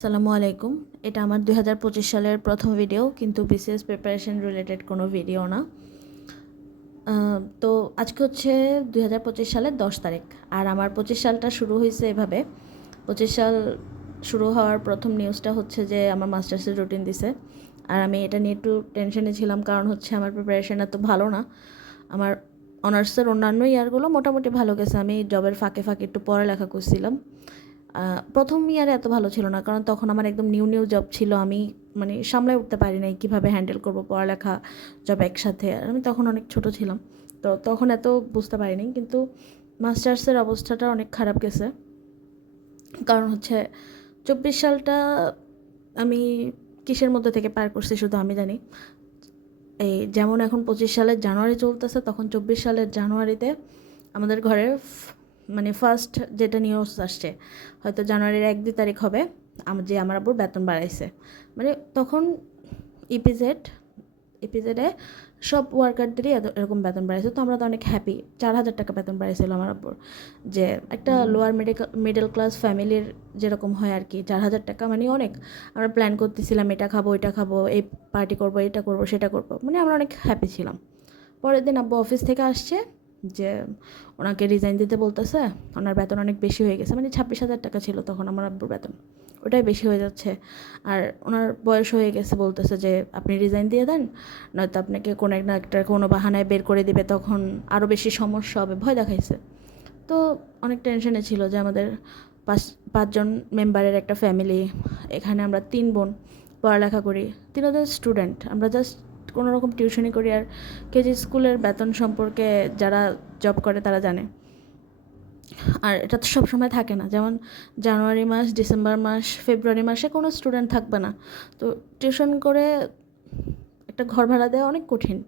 আসসালামু আলাইকুম। এটা আমার 2025 সালের প্রথম ভিডিও, কিন্তু বিসিএস প্রিপারেশন রিলেটেড কোনো ভিডিও না। তো আজকে হচ্ছে 2025 সালের 10 তারিখ, আর আমার 25 সালটা শুরু হয়েছে এভাবে। 25 সাল শুরু হওয়ার প্রথম নিউজটা হচ্ছে যে আমার মাস্টার্সের রুটিন দিছে, আর আমি এটা নিয়ে একটু টেনশনে ছিলাম, কারণ হচ্ছে আমার প্রিপারেশন এত ভালো না। আমার অনার্সের অন্যান্য ইয়ারগুলো মোটামুটি ভালো গেছে, আমি জবের ফাঁকে ফাঁকে একটু পড়ালেখা করছিলাম। প্রথম ইয়ারে এত ভালো ছিল না, কারণ তখন আমার একদম নিউ নিউ জব ছিল, আমি মানে সামলায় উঠতে পারি নাই কীভাবে হ্যান্ডেল করবো পড়ালেখা জব একসাথে। আর আমি তখন অনেক ছোট ছিলাম, তো তখন এত বুঝতে পারিনি। কিন্তু মাস্টার্সের অবস্থাটা অনেক খারাপ গেছে, কারণ হচ্ছে 24 সালটা আমি কিসের মধ্যে থেকে পার করছি শুধু আমি জানি। এই যেমন এখন 25 সালের জানুয়ারি চলতেছে, তখন 24 সালের জানুয়ারিতে আমাদের ঘরে মানে ফার্স্ট যেটা নিউজ আসছে, হয়তো জানুয়ারির 1-2 তারিখ হবে, যে আমার আব্বুর বেতন বাড়াইছে। মানে তখন ইপিজেডে সব ওয়ার্কারদেরই এরকম বেতন বাড়াইছে, তো আমরা তো অনেক হ্যাপি। 4,000 টাকা বেতন বাড়াইছিল আমার আব্বুর, যে একটা লোয়ার মিডল ক্লাস ফ্যামিলির যেরকম হয় আর কি। 4,000 টাকা মানে অনেক। আমরা প্ল্যান করতেছিলাম, এটা খাবো ওইটা খাবো, এই পার্টি করবো, এটা করবো সেটা করবো, মানে আমরা অনেক হ্যাপি ছিলাম। পরের দিন আব্বু অফিস থেকে আসছে যে ওনাকে রিজাইন দিতে বলতেছে, ওনার বেতন অনেক বেশি হয়ে গেছে। মানে 26,000 টাকা ছিল তখন আমার আব্বুর বেতন, ওটাই বেশি হয়ে যাচ্ছে। আর ওনার বয়স হয়ে গেছে, বলতেছে যে আপনি রিজাইন দিয়ে দেন, নয়তো আপনাকে কোনো বাহানায় বের করে দিবে, তখন আরও বেশি সমস্যা হবে, ভয় দেখাইছে। তো অনেক টেনশনে ছিল যে আমাদের পাঁচ পাঁচজন মেম্বারের একটা ফ্যামিলি, এখানে আমরা 3 বোন পড়ালেখা করি, 3জন স্টুডেন্ট, আমরা জাস্ট কোনো রকম টিউশনি করি। আর কেজি স্কুলের বেতন সম্পর্কে যারা জব করে তারা জানে। আর এটা তো সবসময় থাকে না, যেমন জানুয়ারি মাস, ডিসেম্বর মাস, ফেব্রুয়ারি মাসে কোনো স্টুডেন্ট থাকবে না। তো টিউশন করে একটা ঘর ভাড়া দেওয়া অনেক কঠিন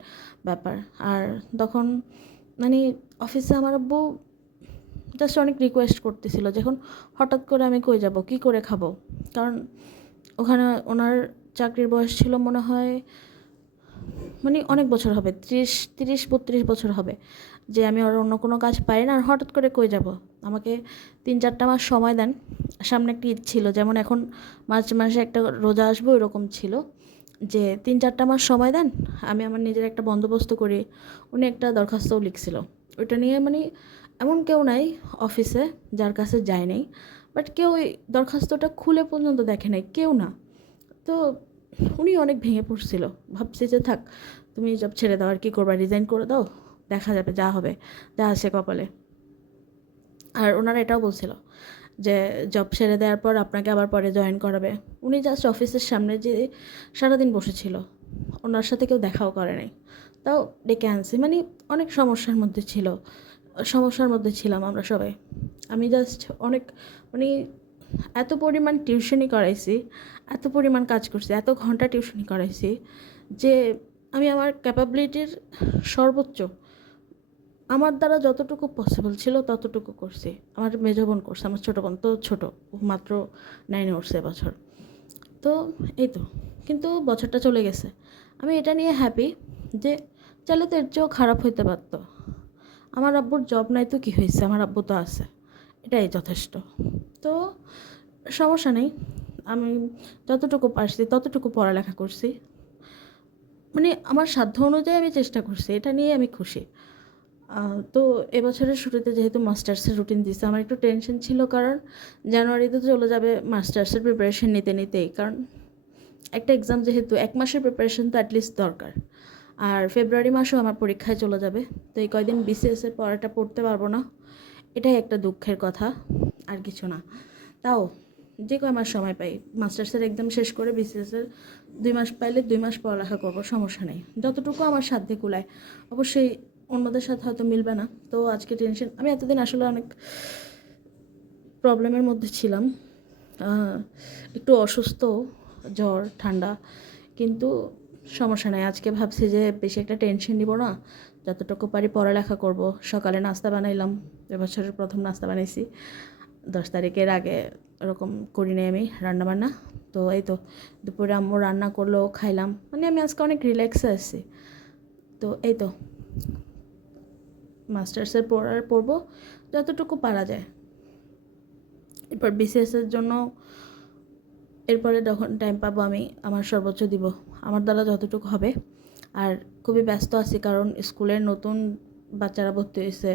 ব্যাপার। আর তখন মানে অফিসে আমার আব্বু জাস্ট অনেক রিকোয়েস্ট করতেছিল, যখন হঠাৎ করে আমি কই যাব, কী করে খাবো। কারণ ওখানে ওনার চাকরির বয়স ছিল মনে হয় মানে অনেক বছর হবে, 30-32 বছর হবে, যে আমি আর অন্য কোনো কাজ পাই না, আর হঠাৎ করে কই যাব। আমাকে 3-4টা মাস সময় দেন, সামনে একটা ঈদ ছিল, যেমন এখন মার্চ মাসে একটা রোজা আসবে ওইরকম ছিল, যে 3-4টা মাস সময় দেন, আমি আমার নিজের একটা বন্দোবস্ত করি। উনি একটা দরখাস্তও লিখছিল ওইটা নিয়ে, মানে এমন কেউ নাই অফিসে যার কাছে যায় নাই, বাট কেউ ওই দরখাস্তটা খুলে পর্যন্ত দেখে নাই, কেউ না। তো উনি অনেক ভেঙে পড়ছিল, ভাবছি যে থাক, তুমি জব ছেড়ে দাও, আর কী করবা, রিজাইন করে দাও, দেখা যাবে যা হবে, যা আছে কপালে। আর ওনারা এটাও বলছিল যে জব ছেড়ে দেওয়ার পর আপনাকে আবার পরে জয়েন করাবে। উনি জাস্ট অফিসের সামনে যে সারাদিন বসেছিল, ওনার সাথে কেউ দেখাও করে নাই, তাও ডেকে আনছি। মানে অনেক সমস্যার মধ্যে ছিলাম আমরা সবাই। আমি জাস্ট অনেক মানে এত পরিমাণ টিউশনি করাইছি, এত পরিমাণ কাজ করছি, এত ঘন্টা টিউশনি করাইছি, যে আমি আমার ক্যাপাবিলিটির সর্বোচ্চ, আমার দ্বারা যতটুকু পসিবল ছিল ততটুকু করছি। আমার মেজো বোন করছে, আমার ছোটো বোন তো ছোটো, মাত্র 9-এ উঠছে এবছর। তো এই তো, কিন্তু বছরটা চলে গেছে, আমি এটা নিয়ে হ্যাপি যে চাইলে তো এর চেয়েও খারাপ হইতে পারতো। আমার আব্বুর জব নাই তো কী হয়েছে, আমার আব্বু তো আছে, এটাই যথেষ্ট। তো সমস্যা নেই, আমি যতটুকু পারছি ততটুকু পড়ালেখা করছি, মানে আমার সাধ্য অনুযায়ী আমি চেষ্টা করছি, এটা নিয়ে আমি খুশি। তো এবছরের শুরুতে যেহেতু মাস্টার্সের রুটিন দিছে, আমার একটু টেনশন ছিল, কারণ জানুয়ারিতে চলে যাবে মাস্টার্সের প্রিপারেশন নিতে নিতেই, কারণ একটা এক্সাম যেহেতু 1 মাসের প্রিপারেশন তো অ্যাটলিস্ট দরকার। আর ফেব্রুয়ারি মাসেও আমার পরীক্ষায় চলে যাবে, তো এই কয়দিন বিসিএসের পড়াটা পড়তে পারবো না, এটাই একটা দুঃখের কথা, আর কিছু না। তাও যে কয় মাস সময় পাই, মাস্টার্সের একদম শেষ করে বিসিএসের 2 মাস পাইলে 2 মাস পড়ালেখা করবো, সমস্যা নেই, যতটুকু আমার সাধ্যে কুলায়। অবশ্যই অন্যদের সাথে হয়তো মিলবে না। তো আজকে টেনশন, আমি এতদিন আসলে অনেক প্রবলেমের মধ্যে ছিলাম, একটু অসুস্থ, জ্বর ঠান্ডা, কিন্তু সমস্যা নাই। আজকে ভাবছি যে বেশি একটা টেনশন নিব না, যতটুকু পারি পড়ালেখা করব। সকালে নাস্তা বানাইলাম, এবছরের প্রথম নাস্তা বানাইছি, 10 তারিখের আগে ওরকম করি নাই আমি রান্নাবান্না। তো এই তো দুপুরে আম্মু রান্না করলো, খাইলাম, মানে আমি আজকে অনেক রিল্যাক্সে আছি। তো এই তো মাস্টার্সের পড়বো যতটুকু পারা যায়, এরপর বিসিএসের জন্য এরপরে যখন টাইম পাবো আমি আমার সর্বোচ্চ দিব, আমার দ্বারা যতটুকু হবে। আর খুবই ব্যস্ত আছি, কারণ স্কুলের নতুন বাচ্চারা ভর্তি হয়েছে,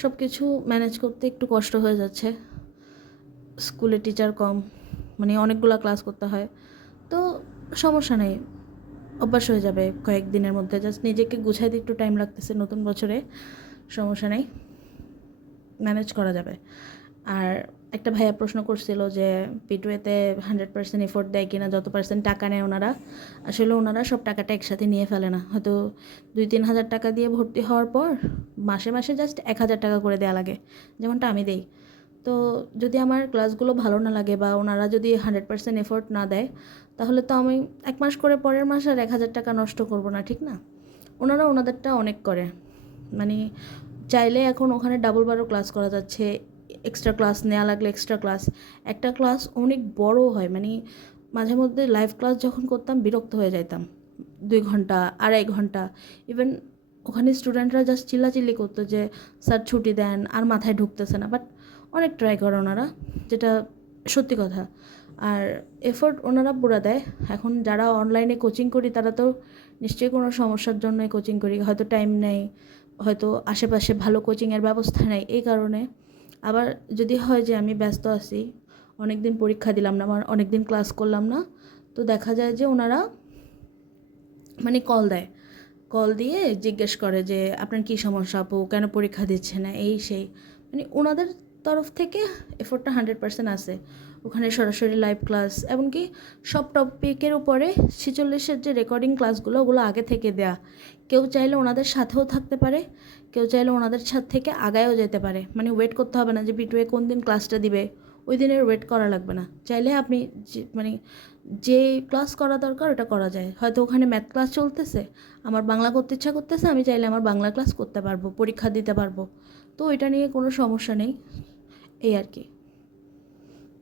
সব কিছু ম্যানেজ করতে একটু কষ্ট হয়ে যাচ্ছে। স্কুলে টিচার কম, মানে অনেকগুলো ক্লাস করতে হয়, তো সমস্যা নেই, অভ্যাস হয়ে যাবে কয়েকদিনের মধ্যে। জাস্ট নিজেকে গুছাইতে একটু টাইম লাগতেছে নতুন বছরে, সমস্যা নেই, ম্যানেজ করা যাবে। আর একটা ভাইয়া প্রশ্ন করছিল যে পিটুয়েতে 100% এফোর্ট দেয় কিনা, যত পার্সেন্ট টাকা নেয় ওনারা। আসলে ওনারা সব টাকাটা একসাথে নিয়ে ফেলে না, হয়তো 2-3 হাজার টাকা দিয়ে ভর্তি হওয়ার পর মাসে মাসে জাস্ট 1,000 টাকা করে দেওয়া লাগে, যেমনটা আমি দেই। তো যদি আমার ক্লাসগুলো ভালো না লাগে বা ওনারা যদি 100% এফোর্ট না দেয়, তাহলে তো আমি 1 মাস করে পরের মাস আর 1,000 টাকা নষ্ট করব না, ঠিক না? ওনারা ওনাদেরটা অনেক করে, মানে চাইলে এখন ওখানে ডাবল বারও ক্লাস করা যাচ্ছে, এক্সট্রা ক্লাস নেওয়া লাগলে এক্সট্রা ক্লাস। একটা ক্লাস অনেক বড় হয়, মানে মাঝে মধ্যে লাইভ ক্লাস যখন করতাম বিরক্ত হয়ে যাইতাম, 2 ঘন্টা 2.5 ঘন্টা। ইভেন ওখানে স্টুডেন্টরা জাস্ট চিল্লাচিল্লি করতো যে স্যার ছুটি দেন, আর মাথায় ঢুকতেছে না, বাট অনেক ট্রাই করে ওনারা, যেটা সত্যি কথা। আর এফোর্ট ওনারা পুরা দেয়। এখন যারা অনলাইনে কোচিং করি তারা তো নিশ্চয়ই কোনো সমস্যার জন্যই কোচিং করি, হয়তো টাইম নেই, হয়তো আশেপাশে ভালো কোচিংয়ের ব্যবস্থা নেই, এই কারণে। আবার যদি হয় যে আমি ব্যস্ত আছি, অনেক দিন পরীক্ষা দিলাম না, আমার অনেক দিন ক্লাস করলাম না, তো দেখা যায় যে ওনারা মানে কল দেয়, কল দিয়ে জিজ্ঞেস করে যে আপনার কী সমস্যা আপু, কেন পরীক্ষা দিচ্ছে না, এই সেই। মানে ওনাদের তরফ থেকে এফোর্টটা 100% আছে। ওখানে সরাসরি লাইভ ক্লাস, এমনকি সব টপিকের উপরে 46-এর যে রেকর্ডিং ক্লাসগুলো, ওগুলো আগে থেকে দেয়া। কেউ চাইলে ওনাদের সাথেও থাকতে পারে, কেউ চাইলে ওনাদের সাথে থেকে আগায়ও যেতে পারে, মানে ওয়েট করতে হবে না যে পিটুয়ে কোন দিন ক্লাসটা দিবে, ওই দিনের ওয়েট করা লাগবে না। চাইলে আপনি মানে যে ক্লাস করা দরকার ওটা করা যায়। হয়তো ওখানে ম্যাথ ক্লাস চলতেছে, আমার বাংলা করতে ইচ্ছা করতেছে, আমি চাইলে আমার বাংলা ক্লাস করতে পারবো, পরীক্ষা দিতে পারবো, তো এটা নিয়ে কোনো সমস্যা নেই, এই আর কি।